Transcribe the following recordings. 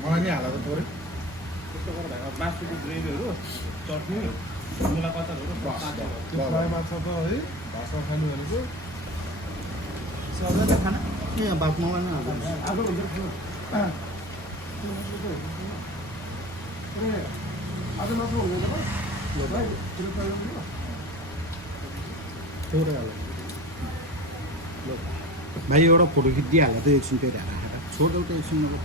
मलाई नि हालेको थोरै त्यस्तो गरेर मासुको ग्रेभीहरू चटनी मुला कचरहरू फ्राई माछा त है भाषा खानु भनेको सबै त खाना ए बात मलाई नै आगो हुन्छ आज मात्र हुँदैन भाइ भाइ एउटा फोटो खिचिदिइहाल्यो त एकछिन त्यो हालेर छोड एउटा एकछिन मतलब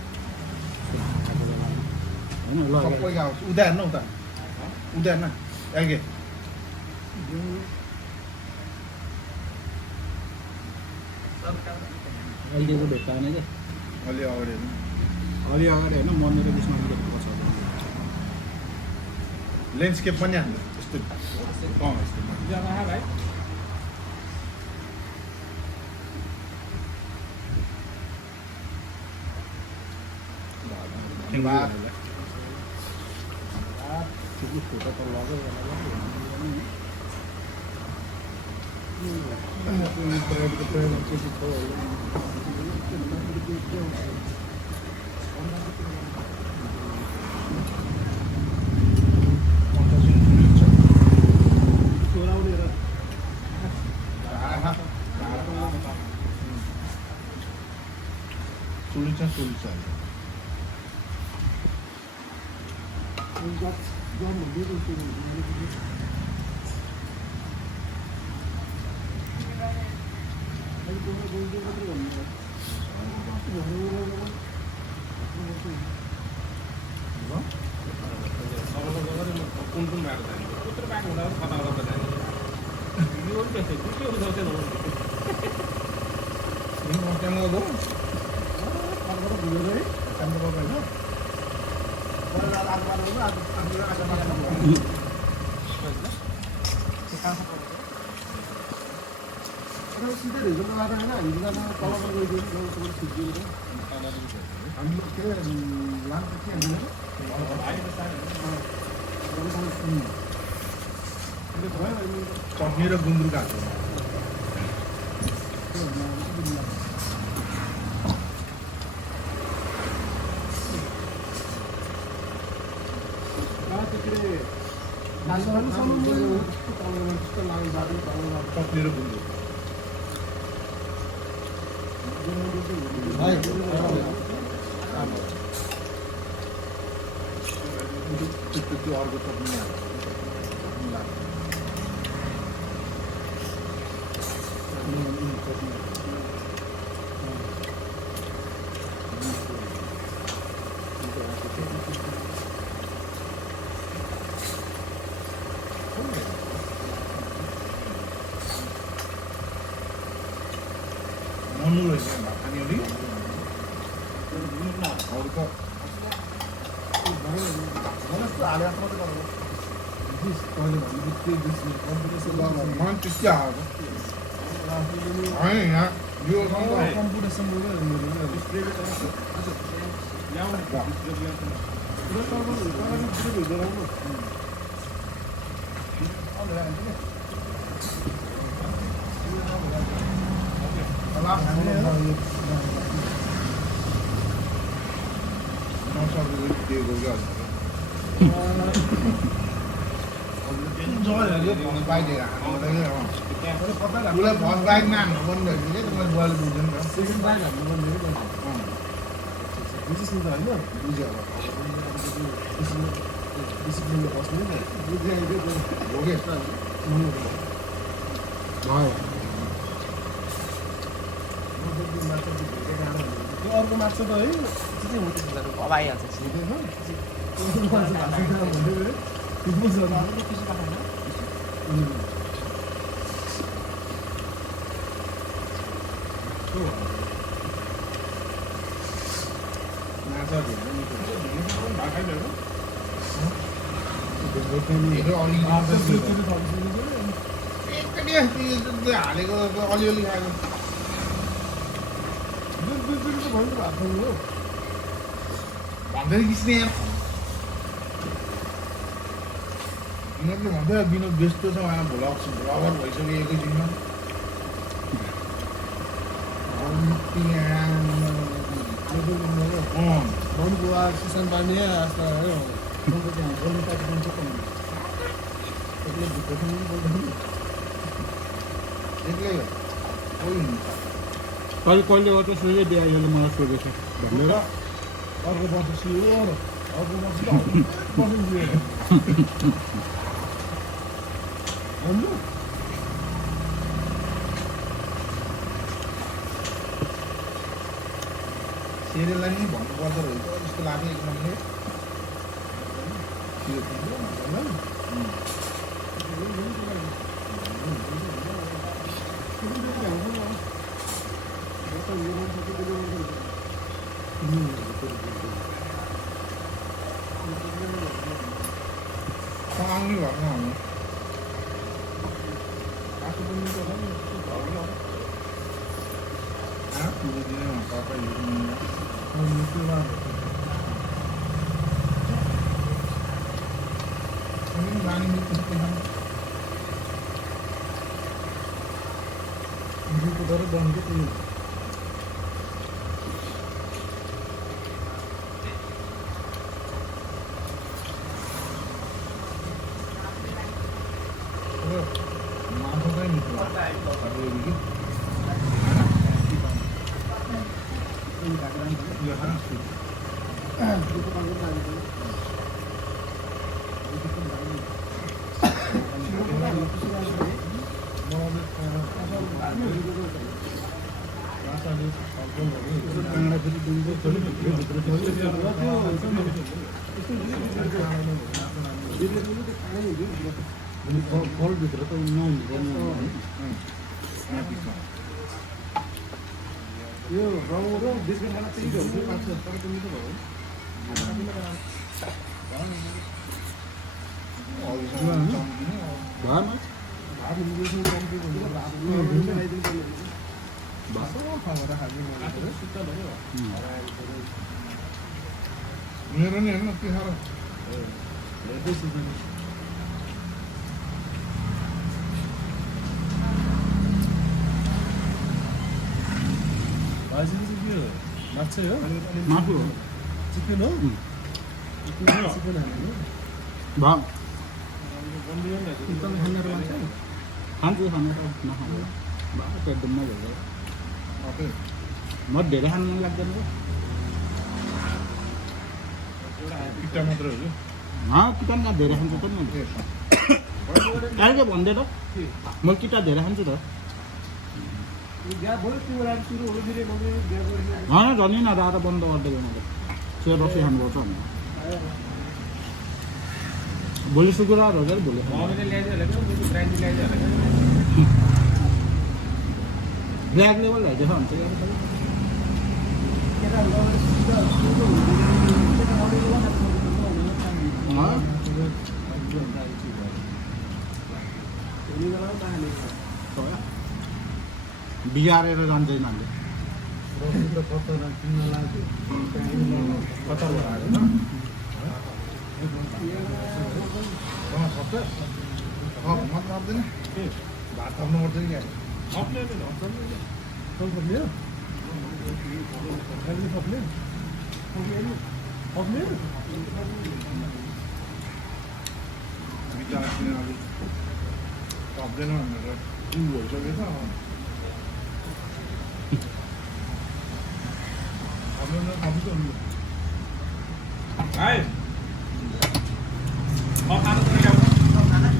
होइन ल सबै गाउँ उदाहरण उता उदाहरण आगे अहिलेको भेट्टा होइन क्या अलि अगाडि अलि अगाडि होइन मन्दिर बिचमा अलिकति पछि ल्यान्डस्केप पनि हाल्नु यस्तो यस्तो भाइ फोटो त लगै सुल्छ कुन कुन बाटो जाने उत्तर बाटो हुँदा कता कता जाने यो पनि त्यस्तै के हो सोचेन हो त्यहाँ गयो सिधै रिजल्ट लगाएर होइन हामी जाँदा तलबाट गइदियो छिटिदियो हाम्रो के लान्छ के चटनी र गुन्द्रुक हाल्छ चटनी र गुन्द्रुक त्यो अर्को चटनी हाल्छ मनु रहेछ खानेहरू अरूको मन त्यस्तै हाल्छ होइन यहाँ यो कम्पिटिसन बाइकहरू उसलाई फर्स्ट बाइकमा हान्नु पनि रहेछ कि तपाईँले बुवाले बुझ्दैन नि सेकेन्ड बाइक हाल्नु पर्ने बुझिस् नि त होइन बुझ्यो डिसिप्लिनमा बस्नु नि हो कि त्यो अर्को माछा त है अब आइहाल्छ हालेको अलिअलि खाएको भन्दै किस्ने विनोदले भन्थ्यो विनोद व्यस्त छ उहाँ भ्लगर भइसक्यो एकैछिनमा बुवा किसान बानी asta हो म त त्यहाँ बोल्नु पाएको मान्छे पनि त्यसले भित्र पनि बोल्दैन एक्लै हो कोही हुनु कहिले कहिले गर्छ सुझे बिहा यसले मलाई सोधेछ भनेर अर्को वर्ष सियो अर्को वर्ष बस्नु दियो भन्नु सिरियललाई नि भन्नुपर्दो रहेछ जस्तो लाग्यो एक मनले त्यो आउने भएन हामी आएको पनि त पुरो दिन तपाईँ जाने को दर बन्द के मासुकै मिठो फलभित्र त यो गाउँ र देशको मलाई त्यही हो पाँच तर पनि त भयो मेरो नि हेर्नु के साह्रो माछा हो मासु हो चिकन हो चिकन हाल्नु एकदम खानेर मान्छे खान्छु खानेर नखानु बाटो एकदम मजा म धेरै खानु मन लाग्दैन पिट्टा मात्रै हो किटान धेरै खान्छु त मैले कहिले भन्दै त म किटा धेरै खान्छु त झन् न रात बन्द गरिदियो मैले सेयर रक्सी खानुपर्छ भने भोलि शुक्रबार हो क्या भोलि ब्ल्याक लेभल भइदिएछ भन्छ बिगारेर जान्छ यिनीहरूले कता भएर मत पर्दैन भात थप्नु पर्छ कि क्या थप्दैन भनेर भइसकेछ Hey. Mau खानु पनि ल्याउनु खाना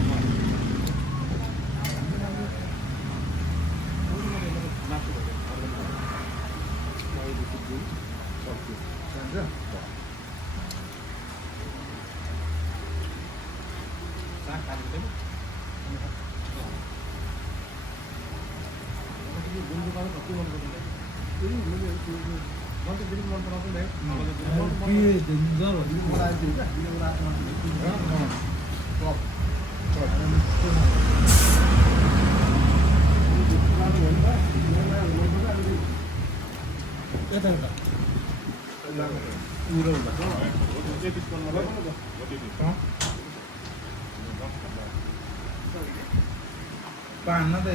पान त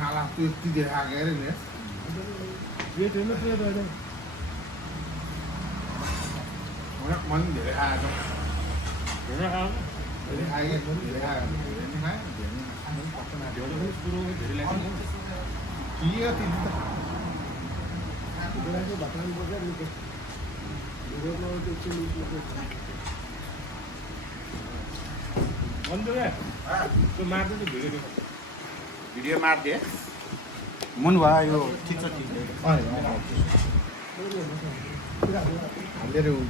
हाल त्यो यति देखाएको अरे नि प्लेट होइन प्लेट होइन मैले धेरै खाएको धेरै खाऊ धेरै खाएँ धेरै खायो धेरै नै खाएँ धेरै नै खाएँ धेरै पनि कुरो धेरै लाग्छ नि ठिकै हो तिमी त बेलाको भात खानु पर्छ नि त्यो भिडियोमा एकछिन भन्छु क्या त्यो मार्दै चाहिँ भिडियो देखाउँछ भिडियो मार्दिए मन भयो यो ठिक छ हालेर